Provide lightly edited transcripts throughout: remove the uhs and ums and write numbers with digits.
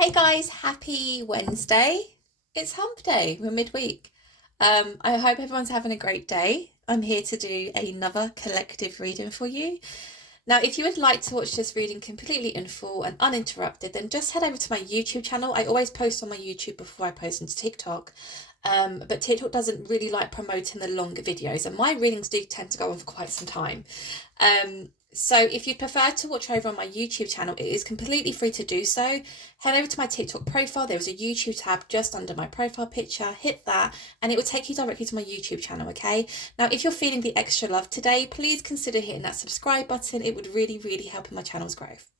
Hey guys, happy Wednesday. It's hump day, we're midweek. I hope everyone's having a great day. I'm here to do another collective reading for you. Now, if you would like to watch this reading completely in full and uninterrupted, then just head over to my YouTube channel. I always post on my YouTube before I post into TikTok. But TikTok doesn't really like promoting the longer videos, and my readings do tend to go on for quite some time. So if you'd prefer to watch over on my YouTube channel, it is completely free to do so. Head over to my TikTok profile. There is a YouTube tab just under my profile picture. Hit that and it will take you directly to my YouTube channel, okay? Now, if you're feeling the extra love today, please consider hitting that subscribe button. It would really, really help in my channel's growth.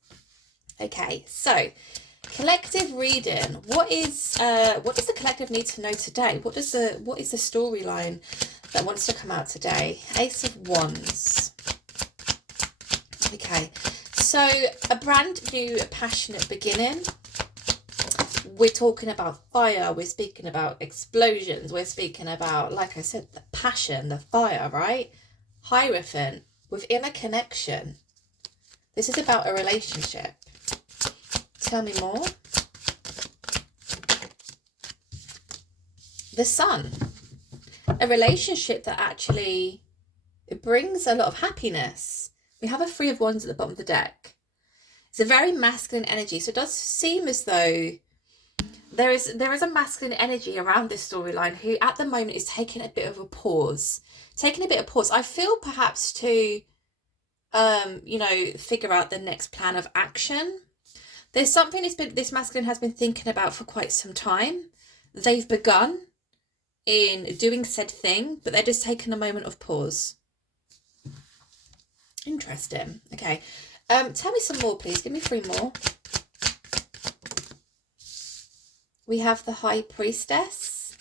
Okay, so collective reading. What does the collective need to know today? What is the storyline that wants to come out today? Ace of Wands. Okay, so a brand new passionate beginning. We're talking about fire, we're speaking about explosions, we're speaking about, like I said, the passion, the fire, right? Hierophant, within a connection. This is about a relationship. Tell me more. The Sun, a relationship that actually brings a lot of happiness. We have a Three of Wands at the bottom of the deck. It's a very masculine energy, so it does seem as though there is a masculine energy around this storyline who at the moment is taking a bit of a pause. I feel perhaps to figure out the next plan of action. There's something this masculine has been thinking about for quite some time. They've begun in doing said thing, but they're just taking a moment of pause. Interesting. Okay. Tell me some more, please. Give me 3 more. We have the High Priestess.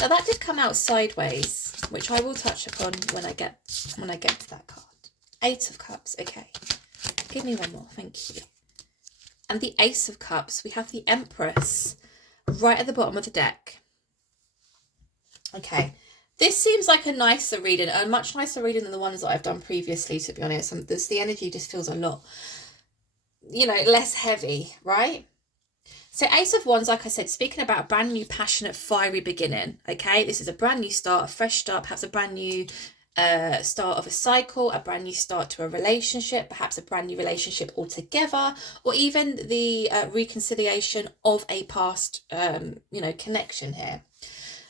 Now that did come out sideways, which I will touch upon when I get to that card. 8 of Cups. Okay. Give me 1 more. Thank you. And the Ace of Cups. We have the Empress right at the bottom of the deck. Okay. This seems like a nicer reading, a much nicer reading than the ones that I've done previously, to be honest. The energy just feels a lot, less heavy, right? So Ace of Wands, like I said, speaking about a brand new, passionate, fiery beginning, okay? This is a brand new start, a fresh start, perhaps a brand new start of a cycle, a brand new start to a relationship, perhaps a brand new relationship altogether, or even the reconciliation of a past, connection here.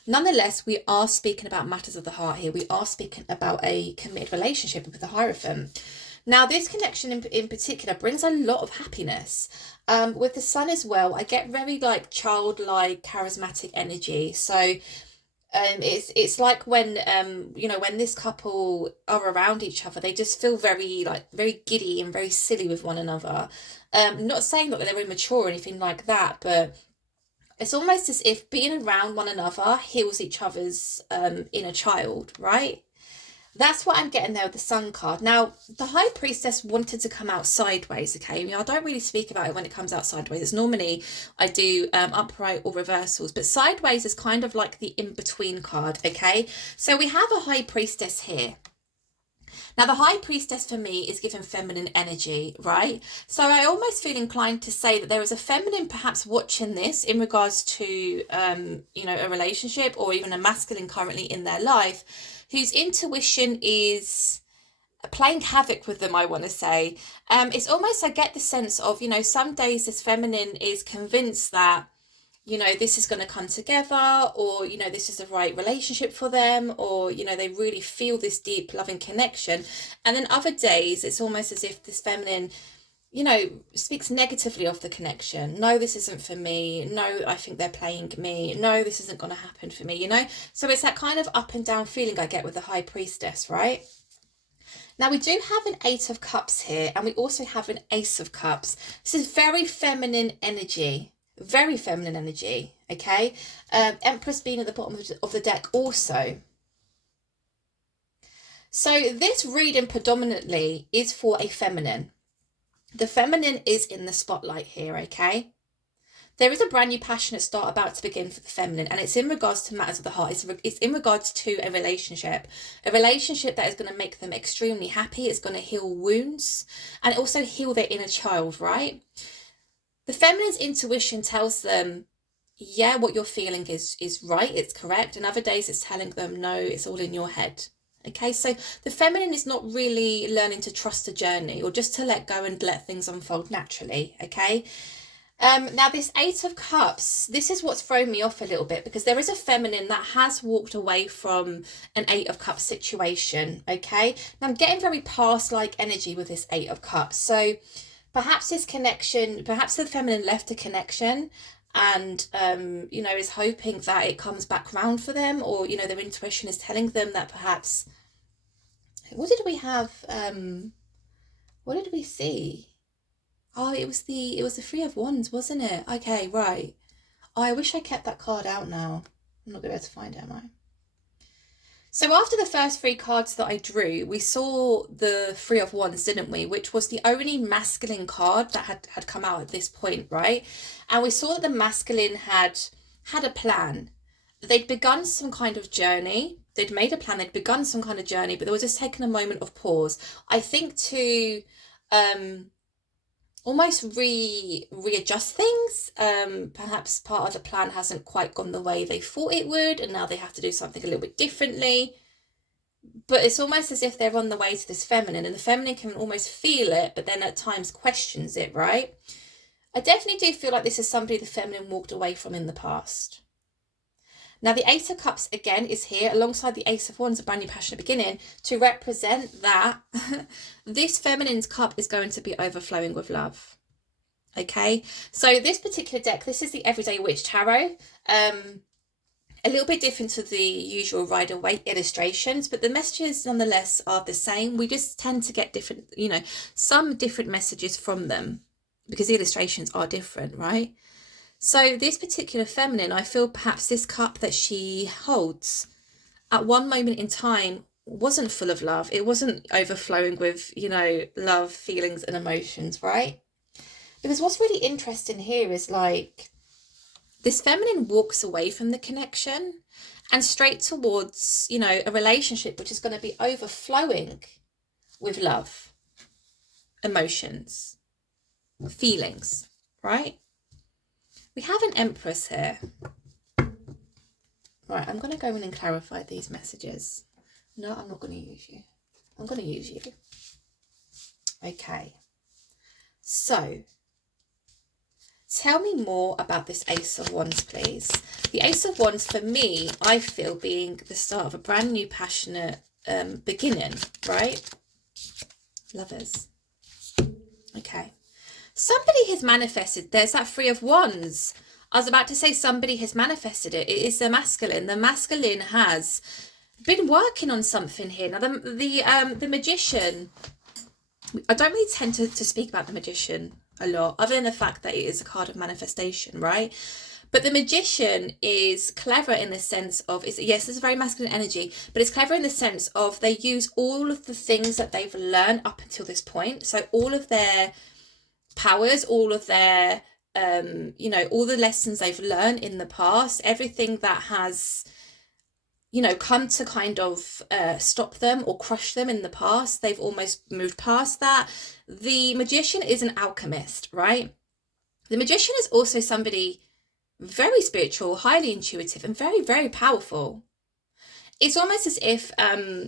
Nonetheless, we are speaking about matters of the heart here. We are speaking about a committed relationship with the Hierophant. Now, this connection in particular brings a lot of happiness. With the Sun as well, I get very childlike, charismatic energy. So it's like when when this couple are around each other, they just feel very giddy and very silly with one another. Not saying that they're immature or anything like that, but it's almost as if being around one another heals each other's inner child, right? That's what I'm getting there with the Sun card. Now, the High Priestess wanted to come out sideways, okay? I don't really speak about it when it comes out sideways. It's normally I do upright or reversals, but sideways is kind of like the in-between card, okay? So we have a High Priestess here. Now, the High Priestess for me is given feminine energy, right? So I almost feel inclined to say that there is a feminine perhaps watching this in regards to, a relationship or even a masculine currently in their life whose intuition is playing havoc with them, I want to say. It's almost, I get the sense of, some days this feminine is convinced that this is going to come together, or, this is the right relationship for them, or, they really feel this deep loving connection. And then other days, it's almost as if this feminine, speaks negatively of the connection. No, this isn't for me. No, I think they're playing me. No, this isn't going to happen for me, So it's that kind of up and down feeling I get with the High Priestess, right? Now, we do have an 8 of Cups here, and we also have an Ace of Cups. This is very feminine energy. Very feminine energy, okay? Empress being at the bottom of the deck also. So this reading predominantly is for a feminine. The feminine is in the spotlight here, okay? There is a brand new passionate start about to begin for the feminine, and it's in regards to matters of the heart. It's in regards to a relationship that is going to make them extremely happy. It's going to heal wounds and also heal their inner child, right? The feminine's intuition tells them, yeah, what you're feeling is right, it's correct. And other days it's telling them, no, it's all in your head. Okay, so the feminine is not really learning to trust the journey or just to let go and let things unfold naturally. Okay. Now this Eight of Cups, this is what's thrown me off a little bit, because there is a feminine that has walked away from an Eight of Cups situation. Okay. Now I'm getting very past-like energy with this Eight of Cups. So perhaps this connection, perhaps the feminine left a connection and, you know, is hoping that it comes back round for them, or, you know, their intuition is telling them that perhaps, what did we have? What did we see? Oh, it was the Three of Wands, wasn't it? Okay, right. Oh, I wish I kept that card out now. I'm not going to be able to find it, am I? So after the first three cards that I drew, we saw the Three of Wands, didn't we? Which was the only masculine card that had come out at this point, right? And we saw that the masculine had a plan. They'd begun some kind of journey. They'd made a plan. They'd begun some kind of journey, but they were just taking a moment of pause. I think to almost readjust things. Perhaps part of the plan hasn't quite gone the way they thought it would, and now they have to do something a little bit differently. But it's almost as if they're on the way to this feminine, and the feminine can almost feel it, but then at times questions it, right? I definitely do feel like this is somebody the feminine walked away from in the past. Now, the Ace of Cups, again, is here alongside the Ace of Wands, a brand new passionate beginning, to represent that this feminine's cup is going to be overflowing with love. Okay, so this particular deck, this is the Everyday Witch Tarot. A little bit different to the usual Rider-Waite illustrations, but the messages nonetheless are the same. We just tend to get different, you know, some different messages from them because the illustrations are different, right? So this particular feminine, I feel perhaps this cup that she holds at one moment in time wasn't full of love. It wasn't overflowing with, you know, love, feelings and emotions, right? Because what's really interesting here is like this feminine walks away from the connection and straight towards, you know, a relationship which is going to be overflowing with love, emotions, feelings, right? We have an Empress here. Right, I'm going to go in and clarify these messages. No, I'm not going to use you. I'm going to use you. Okay. So, tell me more about this Ace of Wands, please. The Ace of Wands, for me, I feel being the start of a brand new passionate beginning, right? Lovers. Okay. Somebody has manifested. There's that Three of Wands. I was about to say somebody has manifested it. It is the masculine. The masculine has been working on something here. Now, the Magician, I don't really tend to speak about the Magician a lot, other than the fact that it is a card of manifestation, right? But the Magician is clever in the sense of, yes, it's a very masculine energy, but it's clever in the sense of they use all of the things that they've learned up until this point. So all of their powers, all of their, you know, all the lessons they've learned in the past, everything that has, you know, come to kind of stop them or crush them in the past, they've almost moved past that. The Magician is an alchemist, right? The Magician is also somebody very spiritual, highly intuitive, and very, very powerful. It's almost as if,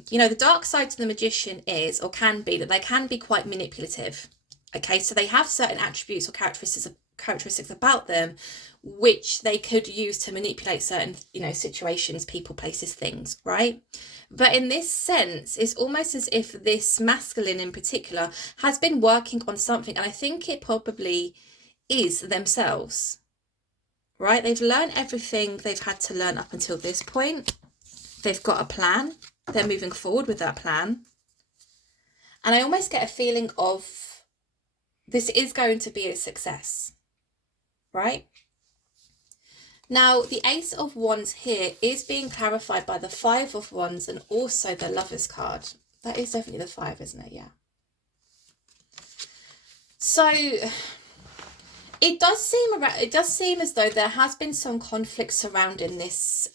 you know, the dark side to the Magician is, or can be, that they can be quite manipulative. Okay, so they have certain attributes or characteristics about them which they could use to manipulate certain, you know, situations, people, places, things, right? But in this sense, it's almost as if this masculine in particular has been working on something, and I think it probably is themselves, right? They've learned everything they've had to learn up until this point. They've got a plan. They're moving forward with that plan. And I almost get a feeling of this is going to be a success, right? Now, the Ace of Wands here is being clarified by the Five of Wands and also the Lovers card. That is definitely the Five, isn't it? Yeah. So it does seem as though there has been some conflict surrounding this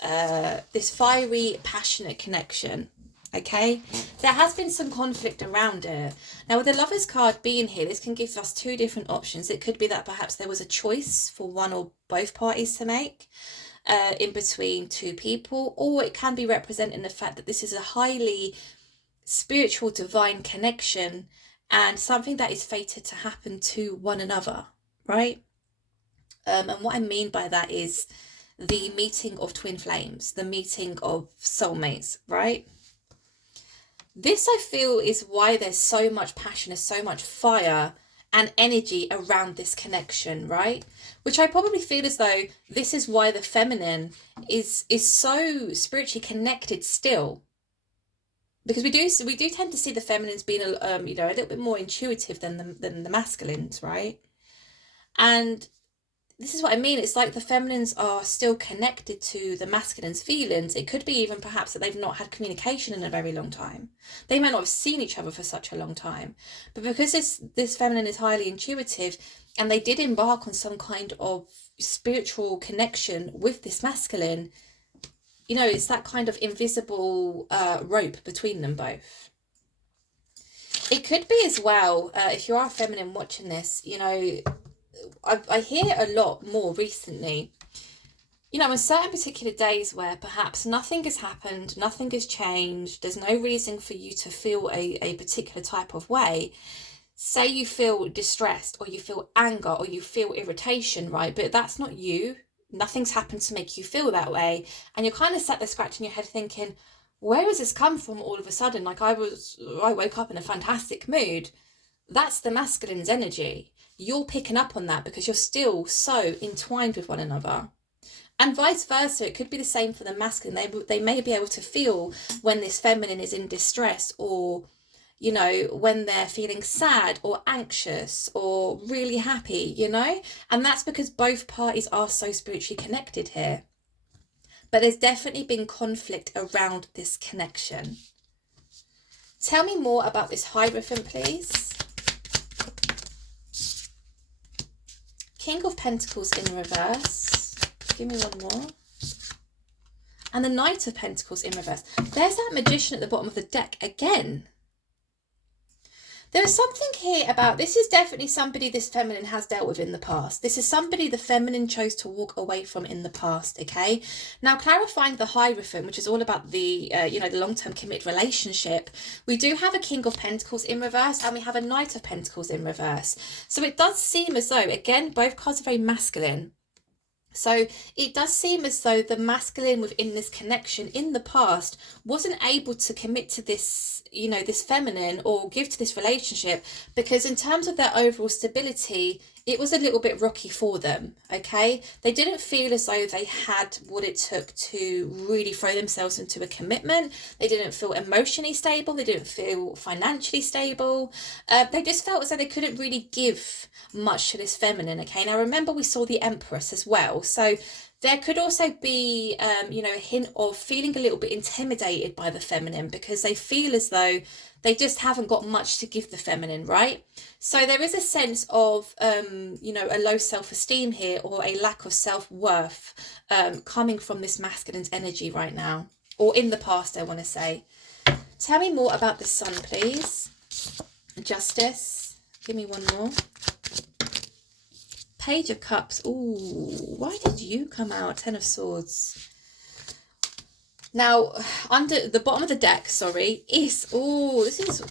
this fiery, passionate connection. Okay, there has been some conflict around it. Now, with the Lovers card being here, this can give us two different options. It could be that perhaps there was a choice for one or both parties to make in between two people, or it can be representing the fact that this is a highly spiritual, divine connection and something that is fated to happen to one another, right? And what I mean by that is the meeting of twin flames, the meeting of soulmates, right? This, I feel, is why there's so much passion, there's so much fire and energy around this connection, right? Which I probably feel as though this is why the feminine is so spiritually connected still. Because we do tend to see the feminines being a little bit more intuitive than the masculines, right? And this is what I mean. It's like the feminines are still connected to the masculines' feelings. It could be even perhaps that they've not had communication in a very long time. They might not have seen each other for such a long time. But because this feminine is highly intuitive and they did embark on some kind of spiritual connection with this masculine, you know, it's that kind of invisible rope between them both. It could be as well, if you are a feminine watching this, you know, I hear a lot more recently, you know, on certain particular days where perhaps nothing has happened, nothing has changed, there's no reason for you to feel a particular type of way. Say you feel distressed or you feel anger or you feel irritation, right? But that's not you. Nothing's happened to make you feel that way. And you're kind of sat there scratching your head thinking, where has this come from all of a sudden? Like I woke up in a fantastic mood. That's the masculine's energy. You're picking up on that because you're still so entwined with one another. And vice versa, it could be the same for the masculine. They may be able to feel when this feminine is in distress, or, you know, when they're feeling sad or anxious or really happy, you know? And that's because both parties are so spiritually connected here. But there's definitely been conflict around this connection. Tell me more about this Hierophant, please. King of Pentacles in reverse. Give me one more. And the Knight of Pentacles in reverse. There's that Magician at the bottom of the deck again. There is something here about, this is definitely somebody this feminine has dealt with in the past. This is somebody the feminine chose to walk away from in the past, okay? Now, clarifying the Hierophant, which is all about the, the long-term committed relationship, we do have a King of Pentacles in reverse and we have a Knight of Pentacles in reverse. So it does seem as though, again, both cards are very masculine. So it does seem as though the masculine within this connection in the past wasn't able to commit to this, you know, this feminine or give to this relationship because in terms of their overall stability, it was a little bit rocky for them, okay? They didn't feel as though they had what it took to really throw themselves into a commitment. They didn't feel emotionally stable. They didn't feel financially stable. They just felt as though they couldn't really give much to this feminine, okay? Now, remember, we saw the Empress as well. So there could also be, a hint of feeling a little bit intimidated by the feminine because they feel as though they just haven't got much to give the feminine, right? So there is a sense of, a low self-esteem here or a lack of self-worth coming from this masculine's energy right now, or in the past, I want to say. Tell me more about the Sun, please. Justice. Give me one more. Page of Cups. Ooh, why did you come out? Ten of Swords. Now, under the bottom of the deck, is, this is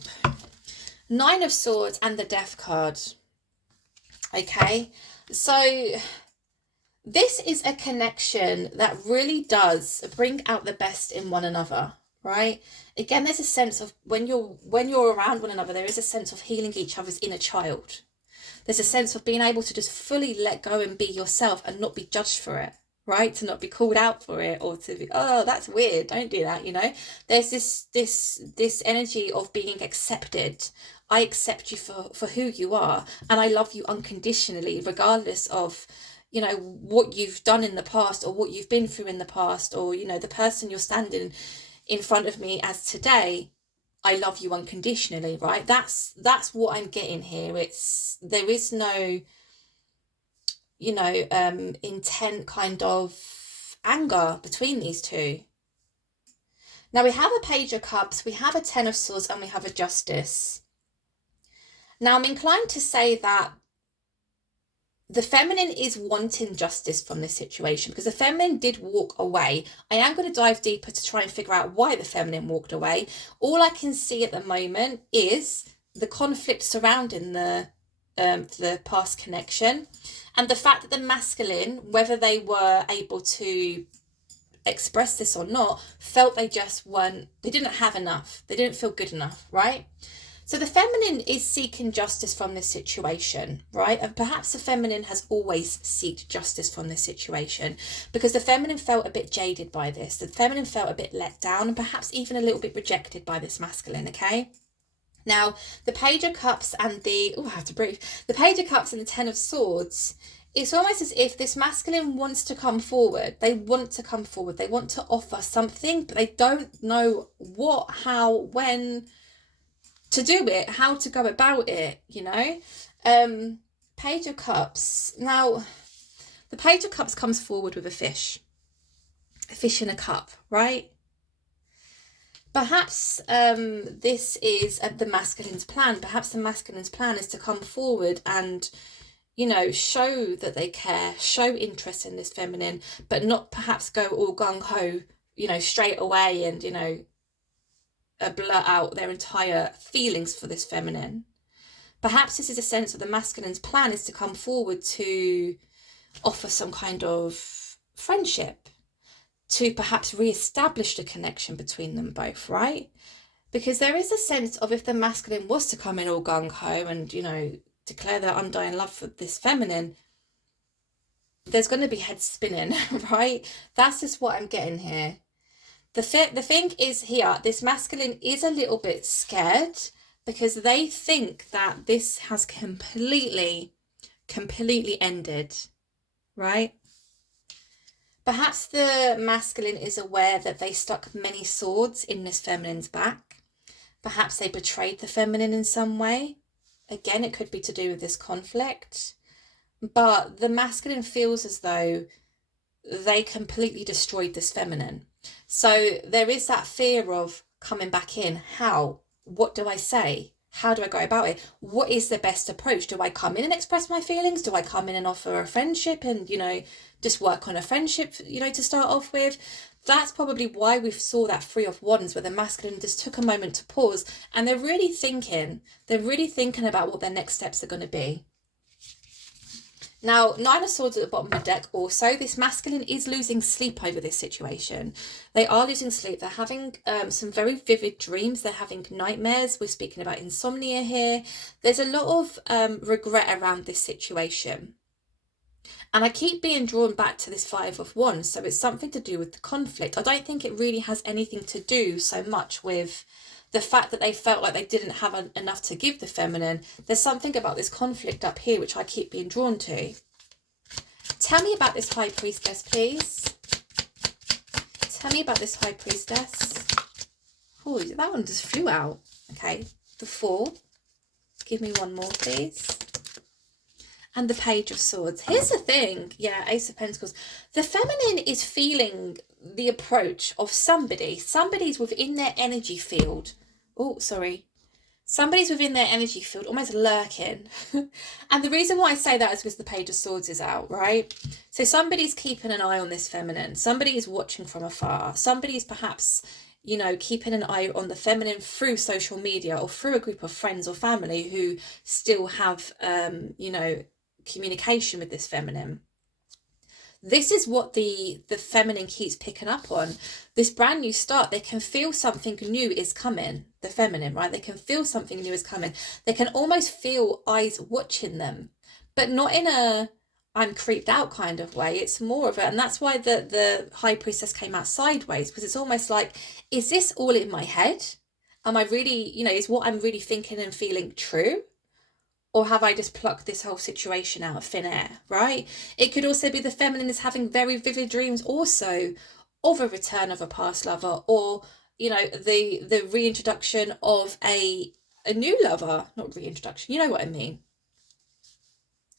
Nine of Swords and the Death card. Okay, so this is a connection that really does bring out the best in one another, right? Again, there's a sense of when you're around one another, there is a sense of healing each other's inner child. There's a sense of being able to just fully let go and be yourself and not be judged for it, right? To not be called out for it or to be, oh, that's weird, don't do that, you know? There's this energy of being accepted. I accept you for who you are and I love you unconditionally, regardless of, you know, what you've done in the past or what you've been through in the past or, you know, the person you're standing in front of me as today. I love you unconditionally, right? That's what I'm getting here. There is no, intent kind of anger between these two. Now we have a Page of Cups, we have a Ten of Swords, and we have a Justice. Now I'm inclined to say that the feminine is wanting justice from this situation, because the feminine did walk away. I am going to dive deeper to try and figure out why the feminine walked away. All I can see at the moment is the conflict surrounding the past connection, and the fact that the masculine, whether they were able to express this or not, felt they didn't have enough. They didn't feel good enough, right? So the feminine is seeking justice from this situation, right? And perhaps the feminine has always sought justice from this situation, because the feminine felt a bit jaded by this. The feminine felt a bit let down, and perhaps even a little bit rejected by this masculine, okay? Now, the Page of Cups and the Page of Cups and the Ten of Swords, it's almost as if this masculine wants to come forward. They want to come forward. They want to offer something, but they don't know what, how, when to do it, how to go about it, you know. Page of Cups. Now, the Page of Cups comes forward with a fish in a cup, right? Perhaps this is the masculine's plan. Perhaps the masculine's plan is to come forward and, you know, show that they care, show interest in this feminine, but not perhaps go all gung-ho, you know, straight away and, you know, blurt out their entire feelings for this feminine. Perhaps this is a sense of the masculine's plan is to come forward to offer some kind of friendship, to perhaps re-establish the connection between them both, right? Because there is a sense of, if the masculine was to come in all gung-ho and, you know, declare their undying love for this feminine, there's going to be head spinning, right? That's just what I'm getting here. The thing is here, this masculine is a little bit scared, because they think that this has completely ended, right? Perhaps the masculine is aware that they stuck many swords in this feminine's back. Perhaps they betrayed the feminine in some way. Again, it could be to do with this conflict. But the masculine feels as though they completely destroyed this feminine. So there is that fear of coming back in. How? What do I say? How do I go about it? What is the best approach? Do I come in and express my feelings? Do I come in and offer a friendship and, you know, just work on a friendship, you know, to start off with? That's probably why we saw that Three of Wands, where the masculine just took a moment to pause, and they're really thinking about what their next steps are going to be. Now, Nine of Swords at the bottom of the deck also. This masculine is losing sleep over this situation. They are losing sleep. They're having some very vivid dreams. They're having nightmares. We're speaking about insomnia here. There's a lot of regret around this situation. And I keep being drawn back to this Five of Wands. So it's something to do with the conflict. I don't think it really has anything to do so much with the fact that they felt like they didn't have enough to give the feminine. There's something about this conflict up here which I keep being drawn to. Tell me about this High Priestess, please. Tell me about this High Priestess. Oh, that one just flew out. Okay, the Four. Give me one more, please. And the Page of Swords. Here's the thing. Yeah, Ace of Pentacles. The feminine is feeling the approach of somebody. Somebody's within their energy field. Oh, sorry. Somebody's within their energy field, almost lurking. And the reason why I say that is because the Page of Swords is out, right? So somebody's keeping an eye on this feminine. Somebody is watching from afar. Somebody's perhaps, you know, keeping an eye on the feminine through social media or through a group of friends or family who still have, you know, communication with this feminine. This is what the feminine keeps picking up on. This brand new start, they can feel something new is coming. The feminine, right? They can feel something new is coming. They can almost feel eyes watching them, but not in a I'm creeped out kind of way. It's more of a, and that's why the High Priestess came out sideways, because it's almost like, is this all in my head? Am I really, you know, is what I'm really thinking and feeling true? Or have I just plucked this whole situation out of thin air, right? It could also be the feminine is having very vivid dreams also of a return of a past lover, or, you know, the reintroduction of a new lover. Not reintroduction, you know what I mean.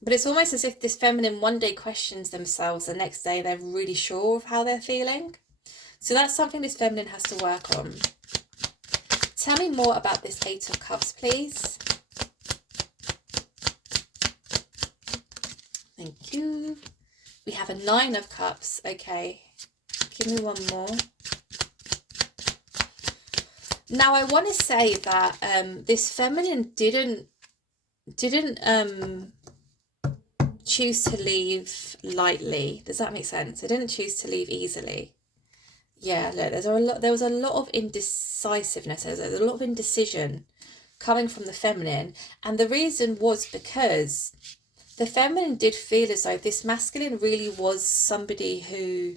But it's almost as if this feminine one day questions themselves, the next day they're really sure of how they're feeling. So that's something this feminine has to work on. Tell me more about this Eight of Cups, please. Thank you. We have a Nine of Cups. Okay. Give me one more. Now, I want to say that this feminine didn't choose to leave lightly. Does that make sense? They didn't choose to leave easily. Yeah, look, there was a lot of indecisiveness. There was a lot of indecision coming from the feminine. And the reason was because the feminine did feel as though this masculine really was somebody who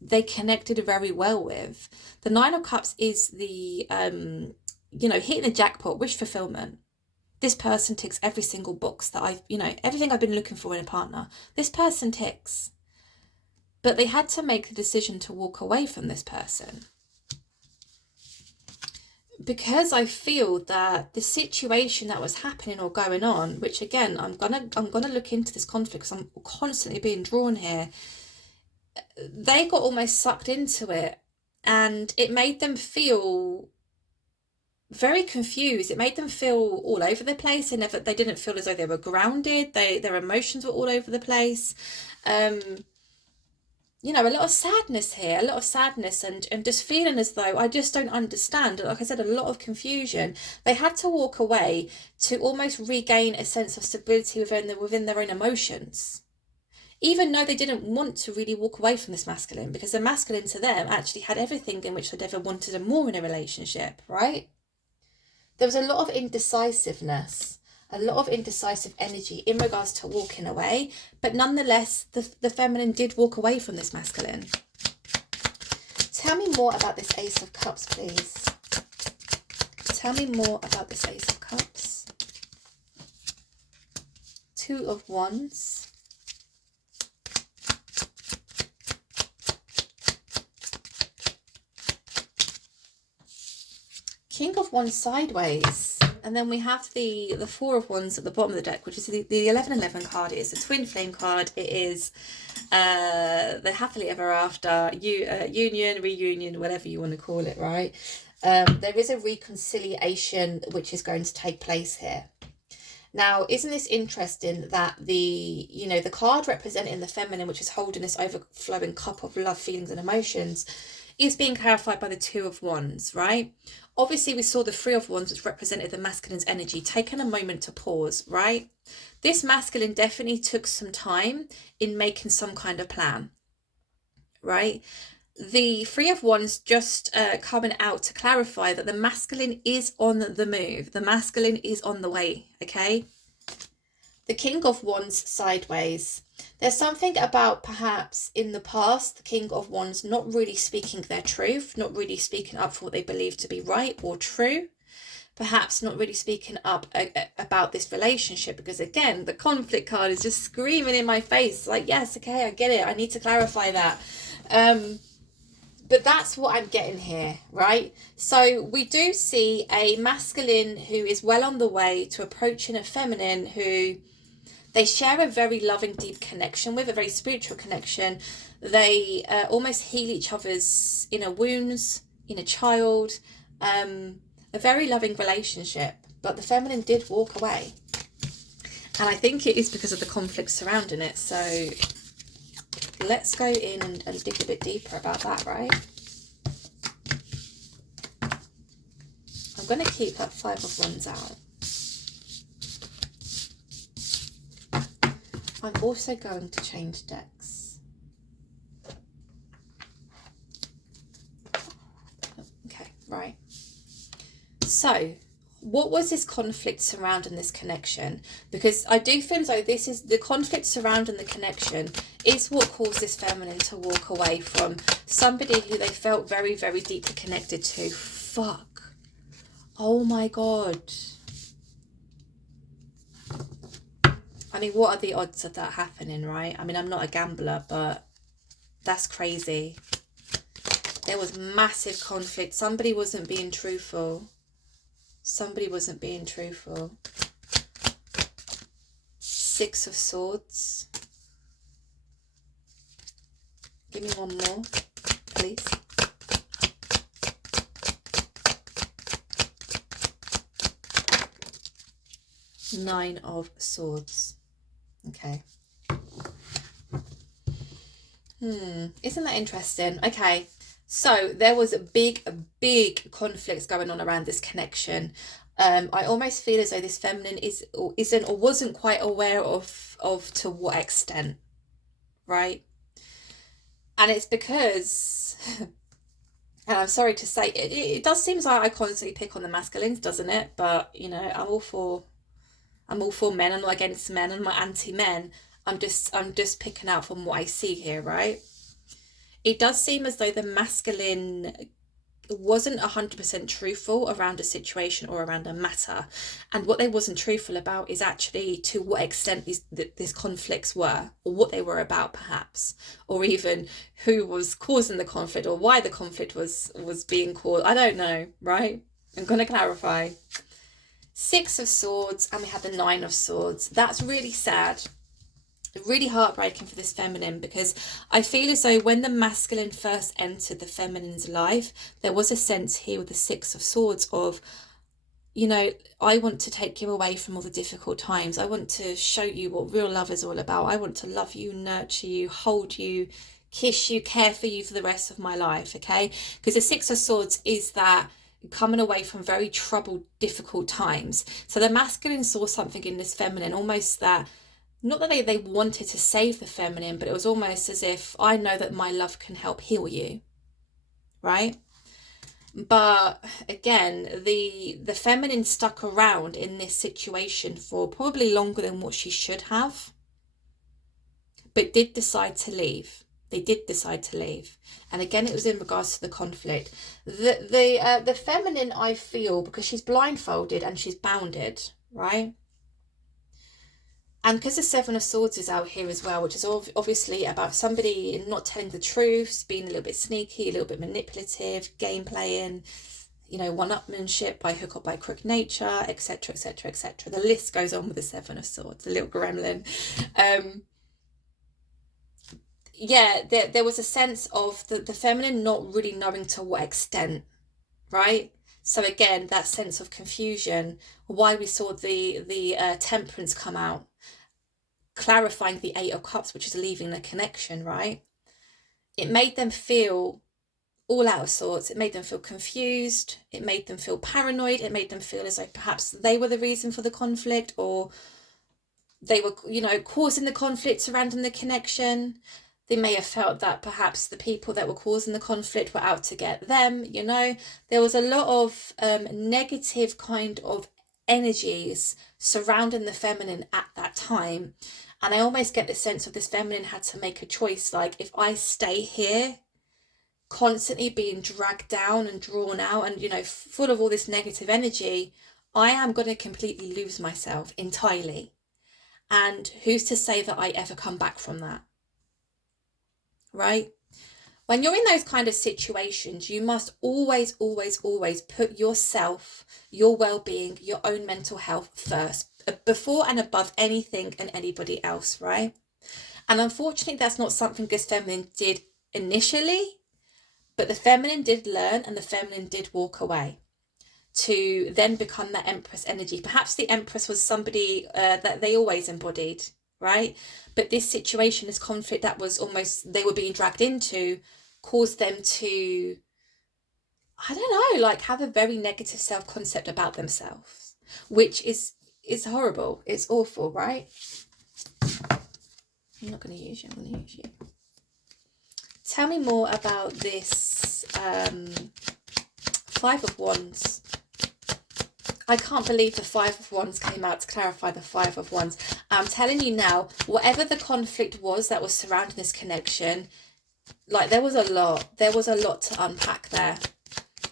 they connected very well with. The Nine of Cups is the, you know, hitting the jackpot, wish fulfillment. This person ticks every single box that everything I've been looking for in a partner. This person ticks. But they had to make the decision to walk away from this person. Because I feel that the situation that was happening or going on, which again, I'm gonna look into this conflict because I'm constantly being drawn here. They got almost sucked into it, and it made them feel very confused. It made them feel all over the place. They didn't feel as though they were grounded. Their emotions were all over the place. You know, a lot of sadness here, a lot of sadness and just feeling as though I just don't understand. Like I said, a lot of confusion. They had to walk away to almost regain a sense of stability within their own emotions. Even though they didn't want to really walk away from this masculine, because the masculine to them actually had everything in which they'd ever wanted and more in a relationship, right? There was a lot of indecisiveness, a lot of indecisive energy in regards to walking away, but nonetheless, the feminine did walk away from this masculine. Tell me more about this Ace of Cups, please. Tell me more about this Ace of Cups. Two of Wands. King of Wands sideways. And then we have the Four of Wands at the bottom of the deck, which is the 1111 card. It is a twin flame card. It is the happily ever after, union, reunion, whatever you want to call it, right? There is a reconciliation which is going to take place here. Now, isn't this interesting that the card representing the feminine, which is holding this overflowing cup of love, feelings and emotions, is being clarified by the Two of Wands, right? Obviously, we saw the Three of Wands, which represented the masculine's energy, taking a moment to pause, right? This masculine definitely took some time in making some kind of plan, right? The Three of Wands just coming out to clarify that the masculine is on the move. The masculine is on the way, okay? The King of Wands sideways. There's something about perhaps in the past, the King of Wands not really speaking their truth, not really speaking up for what they believe to be right or true. Perhaps not really speaking up about this relationship, because again, the conflict card is just screaming in my face. Like, yes, okay, I get it. I need to clarify that. But that's what I'm getting here, right? So we do see a masculine who is well on the way to approaching a feminine who they share a very loving, deep connection with, a very spiritual connection. They almost heal each other's inner wounds, inner child, a very loving relationship. But the feminine did walk away. And I think it is because of the conflict surrounding it. So let's go in and dig a bit deeper about that, right? I'm going to keep that Five of Wands out. I'm also going to change decks. Okay, right. So, what was this conflict surrounding this connection? Because I do feel as though this is the conflict surrounding the connection is what caused this feminine to walk away from somebody who they felt very, very deeply connected to. Fuck. Oh my God. I mean, what are the odds of that happening, right? I mean, I'm not a gambler, but that's crazy. There was massive conflict. Somebody wasn't being truthful. Somebody wasn't being truthful. Six of Swords. Give me one more. please. Nine of Swords. Okay. Isn't that interesting? Okay. So there was a big conflicts going on around this connection. I almost feel as though this feminine isn't or wasn't quite aware of to what extent, right? And it's because, and I'm sorry to say, it does seem like I constantly pick on the masculines, doesn't it? But you know, I'm all for men. I'm not against men. I'm not anti-men. I'm just picking out from what I see here, right? It does seem as though the masculine wasn't 100% truthful around a situation or around a matter, and what they wasn't truthful about is actually to what extent these conflicts were, or what they were about perhaps, or even who was causing the conflict or why the conflict was being caused. I don't know, right? I'm going to clarify. Six of Swords, and we had the Nine of Swords. That's really sad, really heartbreaking for this feminine, because I feel as though when the masculine first entered the feminine's life, there was a sense here with the Six of Swords of, you know, I want to take you away from all the difficult times. I want to show you what real love is all about. I want to love you, nurture you, hold you, kiss you, care for you for the rest of my life, okay? Because the Six of Swords is that coming away from very troubled, difficult times. So the masculine saw something in this feminine, almost that, not that they wanted to save the feminine, but it was almost as if, I know that my love can help heal you, right? But again, the feminine stuck around in this situation for probably longer than what she should have, but did decide to leave. They did decide to leave. And again, it was in regards to the conflict. The feminine, I feel, because she's blindfolded and she's bounded, right? And because the Seven of Swords is out here as well, which is obviously about somebody not telling the truth, being a little bit sneaky, a little bit manipulative, game playing, you know, one-upmanship by hook or by crook nature, etc., etc., etc. The list goes on with the Seven of Swords, the little gremlin. Yeah, there was a sense of the feminine not really knowing to what extent, right? So again, that sense of confusion, why we saw the Temperance come out, clarifying the Eight of Cups, which is leaving the connection, right? It made them feel all out of sorts. It made them feel confused. It made them feel paranoid. It made them feel as though perhaps they were the reason for the conflict, or they were, you know, causing the conflict surrounding the connection. They may have felt that perhaps the people that were causing the conflict were out to get them, you know. There was a lot of negative kind of energies surrounding the feminine at that time. And I almost get the sense of this feminine had to make a choice, like, if I stay here, constantly being dragged down and drawn out and, you know, full of all this negative energy, I am going to completely lose myself entirely. And who's to say that I ever come back from that? Right? When you're in those kind of situations, you must always put yourself, your well-being, your own mental health first, before and above anything and anybody else, right? And unfortunately, that's not something this feminine did initially, but the feminine did learn, and the feminine did walk away to then become that Empress energy. Perhaps the Empress was somebody that they always embodied, right? But this situation, this conflict that was almost they were being dragged into, caused them to, I don't know, like have a very negative self-concept about themselves, which is horrible. It's awful, right? I'm not going to use you. I'm going to use you. Tell me more about this Five of Wands. I can't believe the Five of Wands came out to clarify the Five of Wands. I'm telling you now, whatever the conflict was that was surrounding this connection, like there was a lot to unpack there.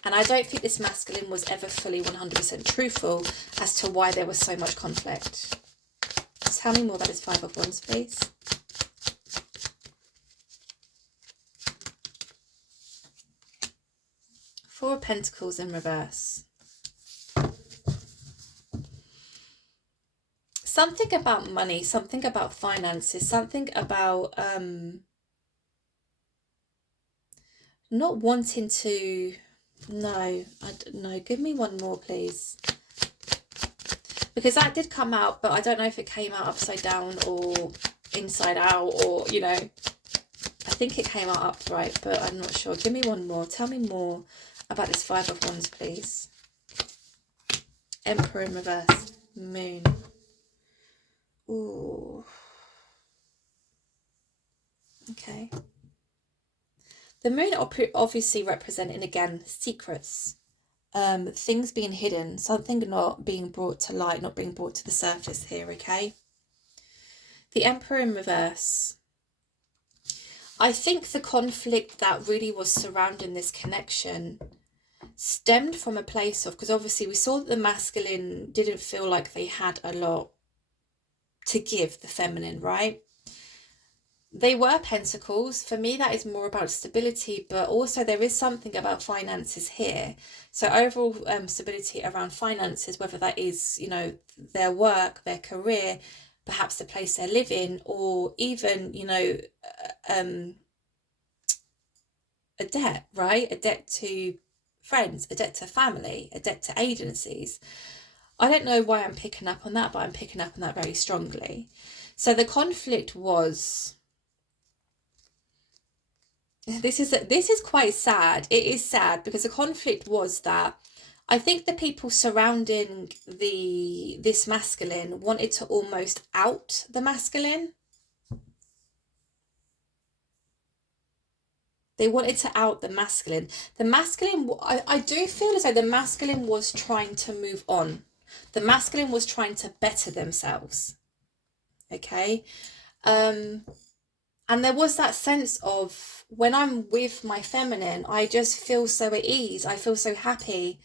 And I don't think this masculine was ever fully 100% truthful as to why there was so much conflict. Tell me more about this Five of Wands, please. Four of Pentacles in reverse. Something about money, something about finances, something about not wanting to, no, no, give me one more, please. Because that did come out, but I don't know if it came out upside down or inside out, or, you know, I think it came out upright, but I'm not sure. Give me one more. Tell me more about this Five of Wands, please. Emperor in reverse. Moon. Ooh. Okay. The moon obviously representing, again, secrets. Things being hidden, something not being brought to light, not being brought to the surface here, okay? The Emperor in reverse. I think the conflict that really was surrounding this connection stemmed from a place of, because obviously we saw that the masculine didn't feel like they had a lot to give the feminine, right? They were pentacles. For me, that is more about stability, but also there is something about finances here. So overall stability around finances, whether that is, you know, their work, their career, perhaps the place they live in, or even, you know, a debt, right? A debt to friends, a debt to family, a debt to agencies. I don't know why I'm picking up on that, but I'm picking up on that very strongly. So the conflict was, this is quite sad. It is sad because the conflict was that I think the people surrounding this masculine wanted to almost out the masculine. They wanted to out the masculine. The masculine, I do feel as though the masculine was trying to move on. The masculine was trying to better themselves. Okay. And there was that sense of, when I'm with my feminine, I just feel so at ease. I feel so happy.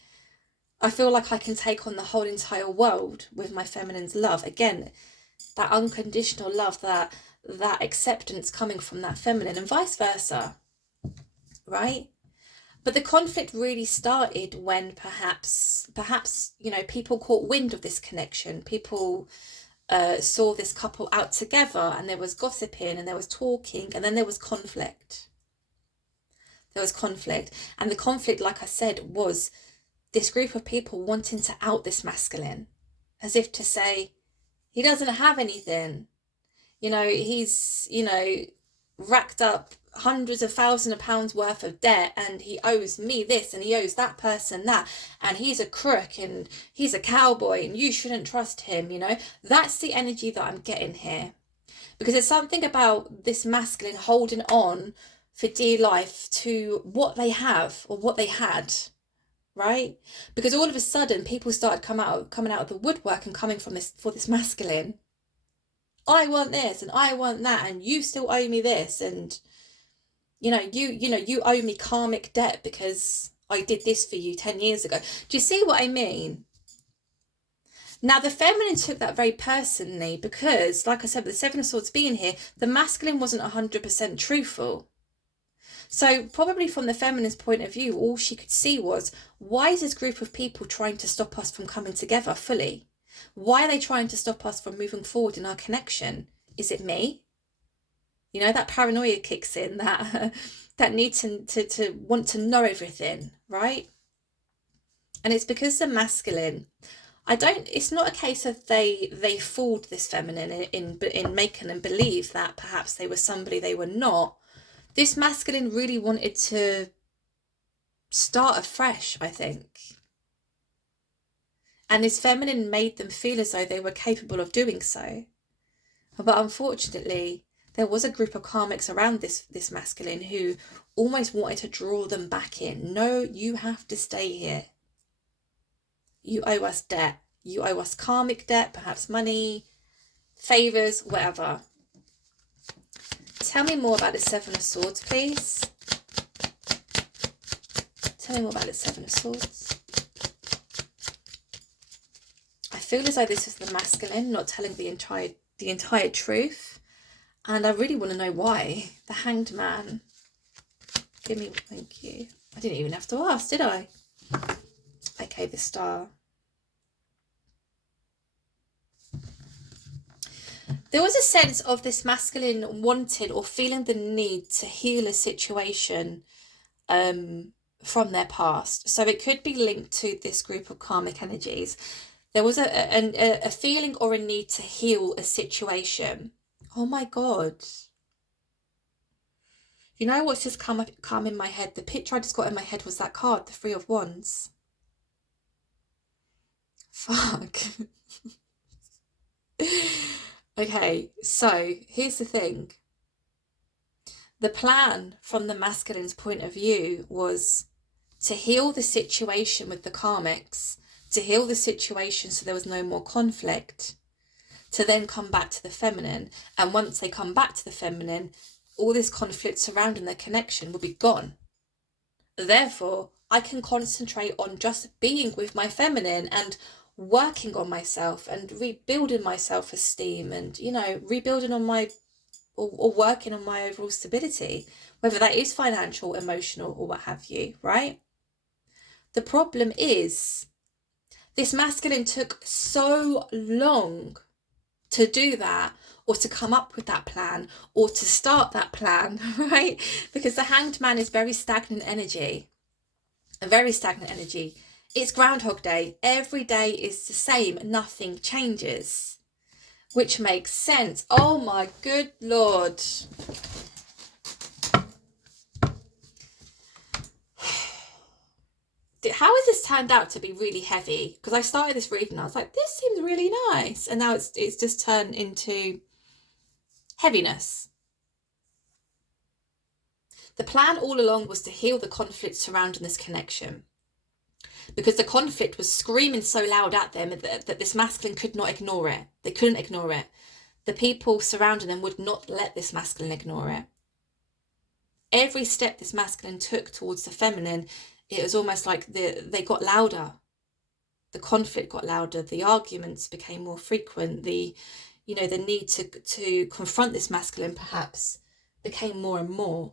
I feel like I can take on the whole entire world with my feminine's love. Again, that unconditional love, that acceptance coming from that feminine, and vice versa, right? But the conflict really started when perhaps, you know, people caught wind of this connection. People saw this couple out together, and there was gossiping and there was talking, and then there was conflict. There was conflict. And the conflict, like I said, was this group of people wanting to out this masculine, as if to say, he doesn't have anything. You know, he's, you know, racked up hundreds of thousands of pounds worth of debt, and he owes me this and he owes that person that, and he's a crook and he's a cowboy and you shouldn't trust him. You know, that's the energy that I'm getting here, because there's something about this masculine holding on for dear life to what they have or what they had, right? Because all of a sudden people started coming out of the woodwork and coming from this, for this masculine. I want this and I want that, and you still owe me this, and you owe me karmic debt because I did this for you 10 years ago. Do you see what I mean? Now, the feminine took that very personally because, like I said, with the Seven of Swords being here, the masculine wasn't 100% truthful. So probably from the feminine's point of view, all she could see was, why is this group of people trying to stop us from coming together fully? Why are they trying to stop us from moving forward in our connection? Is it me? You know, that paranoia kicks in, that need to want to know everything, right? And it's because the masculine, it's not a case of they fooled this feminine in making them believe that perhaps they were somebody they were not. This masculine really wanted to start afresh, I think. And this feminine made them feel as though they were capable of doing so. But unfortunately, there was a group of karmics around this masculine who almost wanted to draw them back in. No, you have to stay here. You owe us debt. You owe us karmic debt, perhaps money, favours, whatever. Tell me more about the Seven of Swords, please. Tell me more about the Seven of Swords. I feel as though this is the masculine not telling the entire truth. And I really want to know why. The Hanged Man. Give me, thank you. I didn't even have to ask, did I? Okay, the Star. There was a sense of this masculine wanting or feeling the need to heal a situation from their past. So it could be linked to this group of karmic energies. There was a feeling or a need to heal a situation. Oh my God. You know what's just come in my head? The picture I just got in my head was that card, the Three of Wands. Fuck. Okay, so here's the thing. The plan from the masculine's point of view was to heal the situation with the karmics, to heal the situation so there was no more conflict, to then come back to the feminine. And once they come back to the feminine, all this conflict surrounding their connection will be gone. Therefore, I can concentrate on just being with my feminine and working on myself and rebuilding my self-esteem and, you know, rebuilding on my or working on my overall stability, whether that is financial, emotional, or what have you, right? The problem is this masculine took so long to do that, or to come up with that plan, or to start that plan, right? Because the Hanged Man is very stagnant energy, a very stagnant energy. It's Groundhog Day. Every day is the same. Nothing changes, which makes sense. Oh my good Lord. How has this turned out to be really heavy? Because I started this reading, I was like, this seems really nice. And now it's just turned into heaviness. The plan all along was to heal the conflict surrounding this connection, because the conflict was screaming so loud at them that this masculine could not ignore it. They couldn't ignore it. The people surrounding them would not let this masculine ignore it. Every step this masculine took towards the feminine, it was almost like they got louder. The conflict got louder. The arguments became more frequent. The need to confront this masculine perhaps became more and more.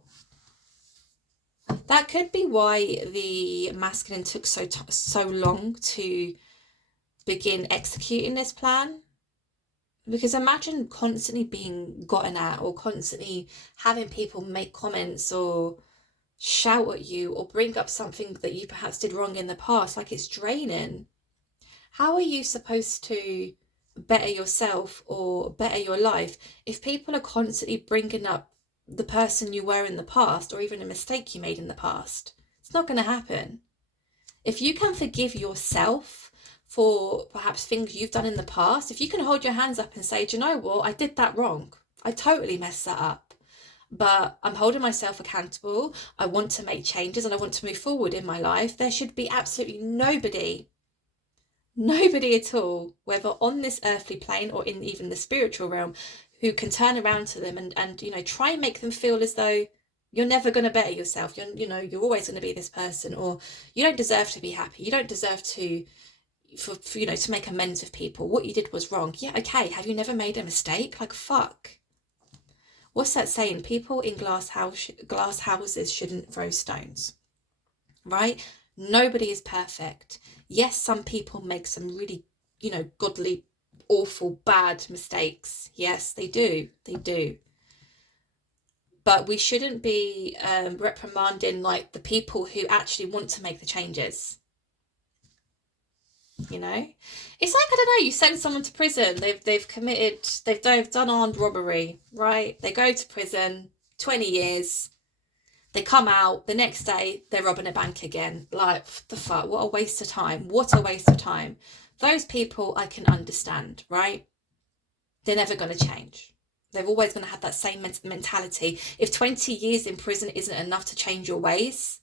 That could be why the masculine took so long to begin executing this plan. Because imagine constantly being gotten at, or constantly having people make comments or shout at you or bring up something that you perhaps did wrong in the past. Like, it's draining. How are you supposed to better yourself or better your life if people are constantly bringing up the person you were in the past, or even a mistake you made in the past? It's not going to happen. If you can forgive yourself for perhaps things you've done in the past, if you can hold your hands up and say, do you know what, I did that wrong, I totally messed that up, but I'm holding myself accountable, I want to make changes and I want to move forward in my life, there should be absolutely nobody at all, whether on this earthly plane or in even the spiritual realm, who can turn around to them and try and make them feel as though you're never going to better yourself, you're always going to be this person, or you don't deserve to be happy, you don't deserve to to make amends with people, what you did was wrong. Yeah, okay, have you never made a mistake? Like, fuck. What's that saying? People in glass houses shouldn't throw stones, right? Nobody is perfect. Yes, some people make some really, godly, awful, bad mistakes. Yes, they do. But we shouldn't be reprimanding like the people who actually want to make the changes. It's like, I don't know, you send someone to prison, they've done armed robbery, right? They go to prison 20 years, they come out, the next day they're robbing a bank again. Like, the fuck, what a waste of time. Those people I can understand, right? They're never going to change. They're always going to have that same mentality. If 20 years in prison isn't enough to change your ways,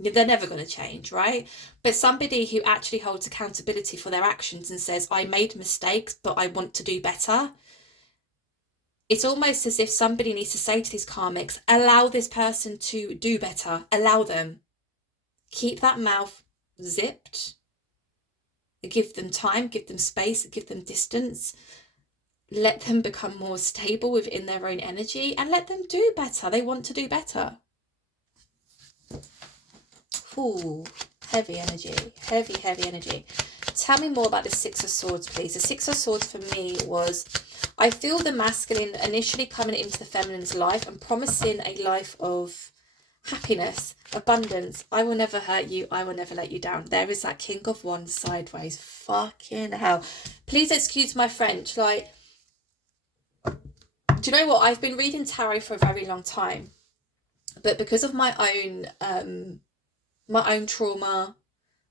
they're never going to change, right? But somebody who actually holds accountability for their actions and says, I made mistakes, but I want to do better. It's almost as if somebody needs to say to these karmics, allow this person to do better. Allow them. Keep that mouth zipped. Give them time, give them space, give them distance. Let them become more stable within their own energy and let them do better. They want to do better. Ooh, heavy energy. Heavy energy. Tell me more about the Six of Swords, please. The Six of Swords for me was, I feel the masculine initially coming into the feminine's life and promising a life of happiness, abundance. I will never hurt you. I will never let you down. There is that King of Wands sideways. Fucking hell. Please excuse my French. Like, do you know what? I've been reading tarot for a very long time, but because of my own trauma,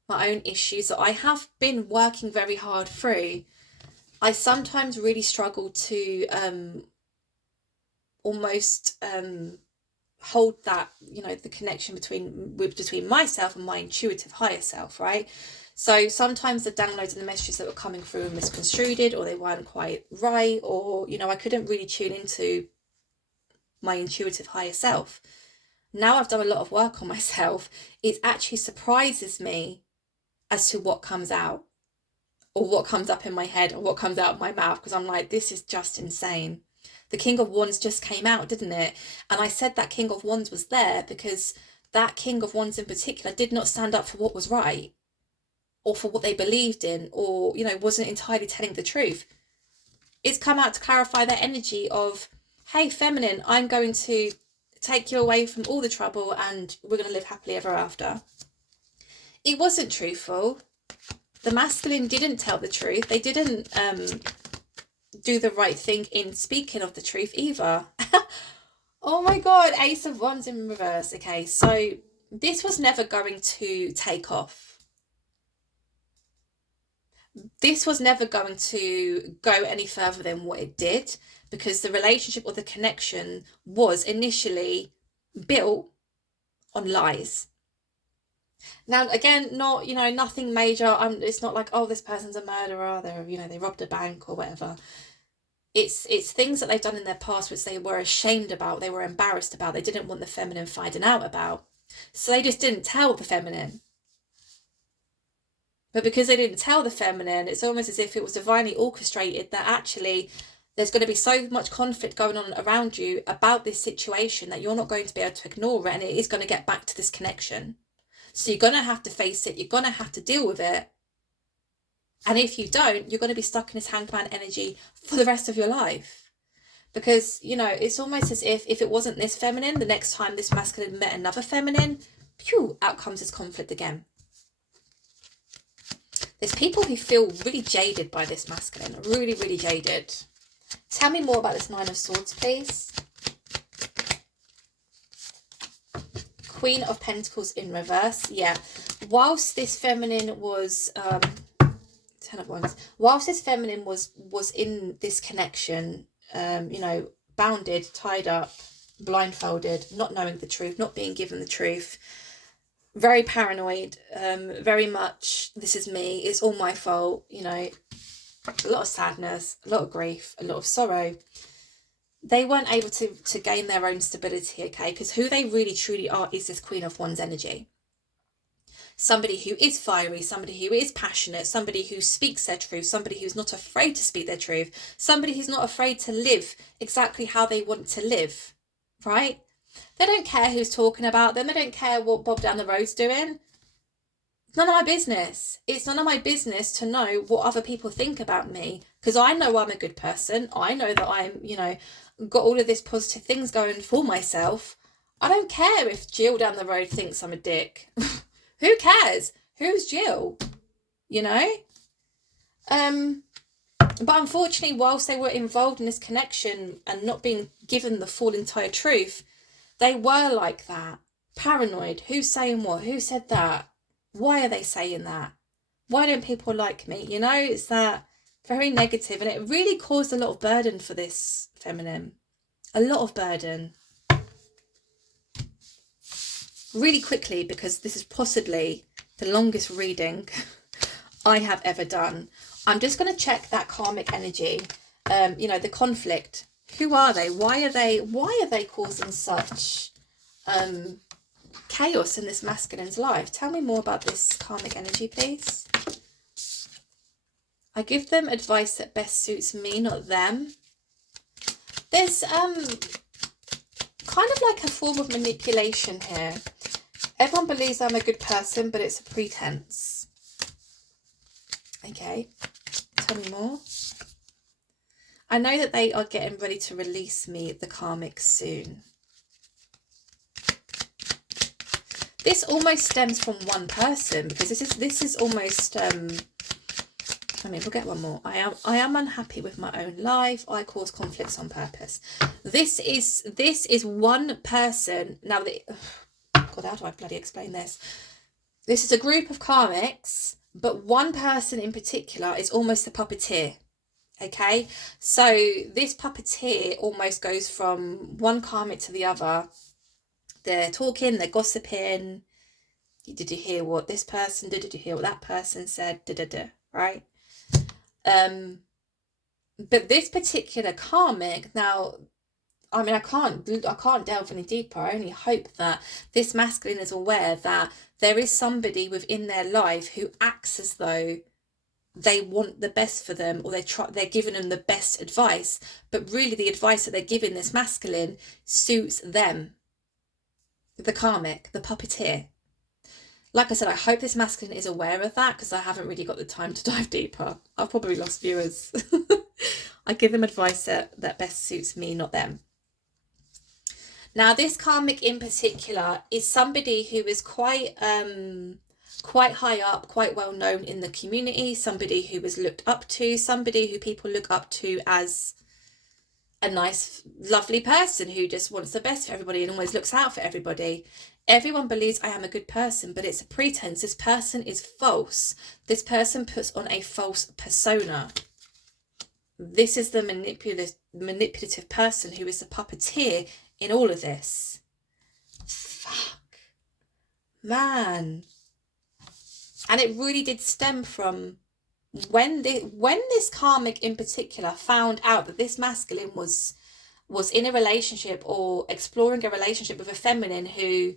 my own issues that I have been working very hard through, I sometimes really struggle to almost hold that, the connection between myself and my intuitive higher self, right? So sometimes the downloads and the messages that were coming through were misconstrued, or they weren't quite right, or I couldn't really tune into my intuitive higher self. Now I've done a lot of work on myself, it actually surprises me as to what comes out, or what comes up in my head, or what comes out of my mouth, because I'm like, this is just insane. The King of Wands just came out, didn't it? And I said that King of Wands was there because that King of Wands in particular did not stand up for what was right, or for what they believed in, or, wasn't entirely telling the truth. It's come out to clarify their energy of, hey, feminine, I'm going to take you away from all the trouble and we're going to live happily ever after. It wasn't truthful. The masculine didn't tell the truth. They didn't do the right thing in speaking of the truth either. Oh my God, Ace of Wands in reverse. Okay, so this was never going to take off. This was never going to go any further than what it did, because the relationship or the connection was initially built on lies. Now, again, not, nothing major. It's not like, oh, this person's a murderer. They robbed a bank or whatever. It's things that they've done in their past which they were ashamed about, they were embarrassed about, they didn't want the feminine finding out about. So they just didn't tell the feminine. But because they didn't tell the feminine, it's almost as if it was divinely orchestrated that actually there's going to be so much conflict going on around you about this situation that you're not going to be able to ignore it, and it is going to get back to this connection. So you're going to have to face it, you're going to have to deal with it. And if you don't, you're going to be stuck in this hangman energy for the rest of your life. Because, it's almost as if it wasn't this feminine, the next time this masculine met another feminine, phew, out comes this conflict again. There's people who feel really jaded by this masculine, really, really jaded. Tell me more about this Nine of Swords, please. Queen of Pentacles in reverse. Yeah. Whilst this feminine was... Ten of Wands. Whilst this feminine was in this connection, bounded, tied up, blindfolded, not knowing the truth, not being given the truth, very paranoid, very much, this is me, it's all my fault, a lot of sadness, a lot of grief, a lot of sorrow. They weren't able to gain their own stability, okay? Because who they really truly are is this Queen of Wands energy. Somebody who is fiery, somebody who is passionate, somebody who speaks their truth, somebody who's not afraid to speak their truth, somebody who's not afraid to live exactly how they want to live, right? They don't care who's talking about them. They don't care what Bob down the road's doing. It's none of my business. It's none of my business to know what other people think about me, because I know I'm a good person. I know that I'm, got all of this positive things going for myself. I don't care if Jill down the road thinks I'm a dick. Who cares? Who's Jill? But unfortunately, whilst they were involved in this connection and not being given the full entire truth, they were like that. Paranoid. Who's saying what? Who said that? Why are they saying that? Why don't people like me? It's that very negative, and it really caused a lot of burden for this feminine. A lot of burden. Really quickly, because this is possibly the longest reading I have ever done. I'm just going to check that karmic energy, the conflict. Who are they? Why are they causing such chaos in this masculine's life? Tell me more about this karmic energy, please. I give them advice that best suits me, not them. There's kind of like a form of manipulation here. Everyone believes I'm a good person, but it's a pretense. Okay, tell me more. I know that they are getting ready to release me, the karmic, soon. this almost stems from one person, because this is almost I mean, we'll get one more. I am unhappy with my own life. I cause conflicts on purpose. This is one person. Now, God, how do I bloody explain this? This is a group of karmics, but one person in particular is almost the puppeteer. Okay, so this puppeteer almost goes from one karmic to the other. They're talking, they're gossiping. Did you hear what this person did? Did you hear what that person said? Right? But this particular karmic, now, I mean, I can't delve any deeper. I only hope that this masculine is aware that there is somebody within their life who acts as though they want the best for them, or they're giving them the best advice, but really the advice that they're giving this masculine suits them, the karmic, the puppeteer. Like I said, I hope this masculine is aware of that, because I haven't really got the time to dive deeper. I've probably lost viewers. I give them advice that best suits me, not them. Now, this karmic in particular is somebody who is quite high up, quite well known in the community, somebody who is looked up to, somebody who people look up to as a nice, lovely person who just wants the best for everybody and always looks out for everybody. Everyone believes I am a good person, but it's a pretense. This person is false. This person puts on a false persona. This is the manipulative person who is the puppeteer in all of this. Fuck. Man. And it really did stem from when this karmic in particular found out that this masculine was in a relationship or exploring a relationship with a feminine who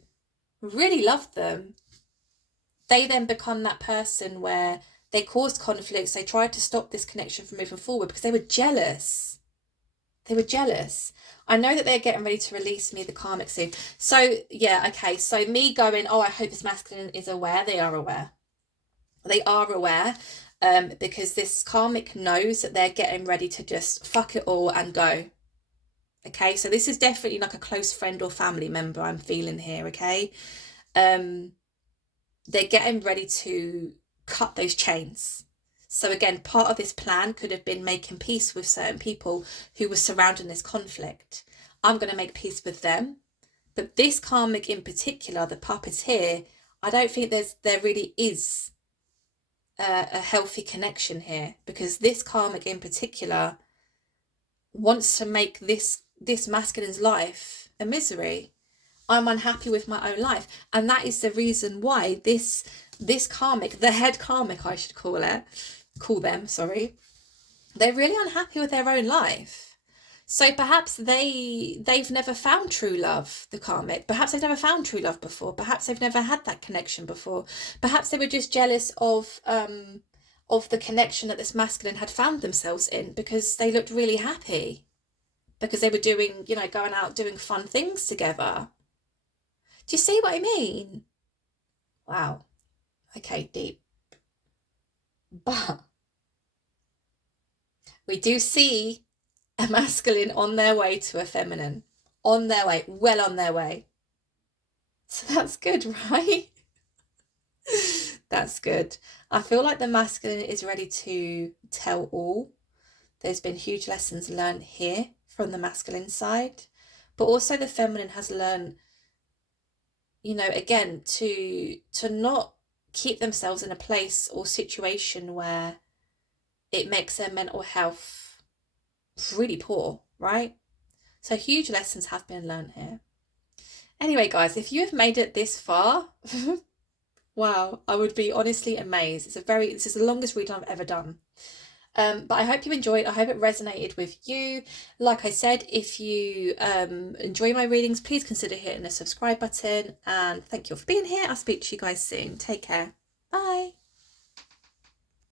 really loved them. They then become that person where they caused conflicts. They tried to stop this connection from moving forward because they were jealous. They were jealous. I know that they're getting ready to release me the karmic soon. So yeah, okay. So me going, oh, I hope this masculine is aware. They are aware. They are aware. Because this karmic knows that they're getting ready to just fuck it all and go. Okay, so this is definitely like a close friend or family member I'm feeling here, okay? They're getting ready to cut those chains. So again, part of this plan could have been making peace with certain people who were surrounding this conflict. I'm going to make peace with them. But this karmic in particular, the puppeteer, I don't think there really is a healthy connection here, because this karmic in particular wants to make this masculine's life a misery. I'm unhappy with my own life, and that is the reason why this karmic, the head karmic I should call them, they're really unhappy with their own life. So perhaps they've never found true love, the karmic. Perhaps they've never found true love before. Perhaps they've never had that connection before. Perhaps they were just jealous of the connection that this masculine had found themselves in, because they looked really happy, because they were doing, going out doing fun things together. Do you see what I mean? Wow. Okay, deep. But we do see a masculine on their way to a feminine. On their way. Well on their way. So that's good, right? That's good. I feel like the masculine is ready to tell all. There's been huge lessons learned here from the masculine side. But also the feminine has learned, again, to not keep themselves in a place or situation where it makes their mental health really poor, right? So huge lessons have been learned here. Anyway, guys, if you have made it this far, wow, I would be honestly amazed. This is the longest reading I've ever done. But I hope you enjoyed. I hope it resonated with you. Like I said, if you enjoy my readings, please consider hitting the subscribe button. And thank you all for being here. I'll speak to you guys soon. Take care. Bye.